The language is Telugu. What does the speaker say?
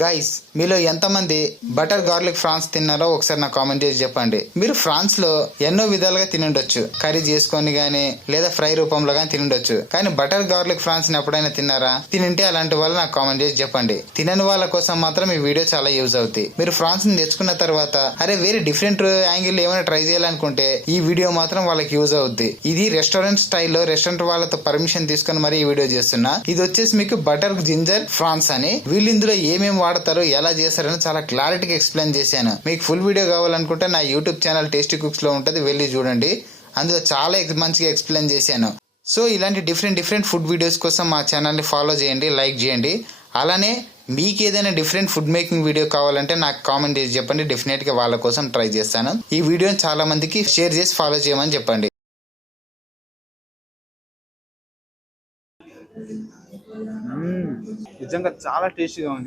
గైస్, మీలో ఎంతమంది బటర్ గార్లిక్ ఫ్రాన్స్ తిన్నారో ఒకసారి నాకు కామెంట్ చేసి చెప్పండి. మీరు ఫ్రాన్స్ లో ఎన్నో విధాలుగా తినుండొచ్చు, కర్రీ చేసుకొని గానీ లేదా ఫ్రై రూపంలో గానీ తినుండొచ్చు. కానీ బటర్ గార్లిక్ ఫ్రాన్స్ ని ఎప్పుడైనా తిన్నారా? తినింటే అలాంటి వాళ్ళు నాకు కామెంట్ చేసి చెప్పండి. తినని వాళ్ళ కోసం మాత్రం ఈ వీడియో చాలా యూజ్ అవుతుంది. మీరు ఫ్రాన్స్ ని తెచ్చుకున్న తర్వాత అరే వేరే డిఫరెంట్ యాంగిల్ ఏమైనా ట్రై చేయాలనుకుంటే ఈ వీడియో మాత్రం వాళ్ళకి యూజ్ అవుద్ది. ఇది రెస్టారెంట్ స్టైల్లో రెస్టారెంట్ వాళ్ళతో పర్మిషన్ తీసుకుని మరి ఈ వీడియో చేస్తున్నా. ఇది వచ్చేసి మీకు బటర్ జింజర్ ఫ్రాన్స్ అని. వీళ్ళు ఇందులో ఏమేమి వాడతారు, ఎలా చేస్తారని చాలా క్లారిటీగా ఎక్స్ప్లెయిన్ చేశాను. మీకు ఫుల్ వీడియో కావాలనుకుంటే నా యూట్యూబ్ ఛానల్ టేస్టీ కుక్స్ లో ఉంటుంది, వెళ్ళి చూడండి. అందులో చాలా మంచిగా ఎక్స్ప్లెయిన్ చేశాను. సో ఇలాంటి డిఫరెంట్ ఫుడ్ వీడియోస్ కోసం మా ఛానల్ని ఫాలో చేయండి, లైక్ చేయండి. అలానే మీకు ఏదైనా డిఫరెంట్ ఫుడ్ మేకింగ్ వీడియో కావాలంటే నాకు కామెంట్ చేసి చెప్పండి. డెఫినెట్ గా వాళ్ళ కోసం ట్రై చేస్తాను. ఈ వీడియోని చాలా మందికి షేర్ చేసి ఫాలో చేయమని చెప్పండి. నిజంగా చాలా టేస్టీగా ఉంది.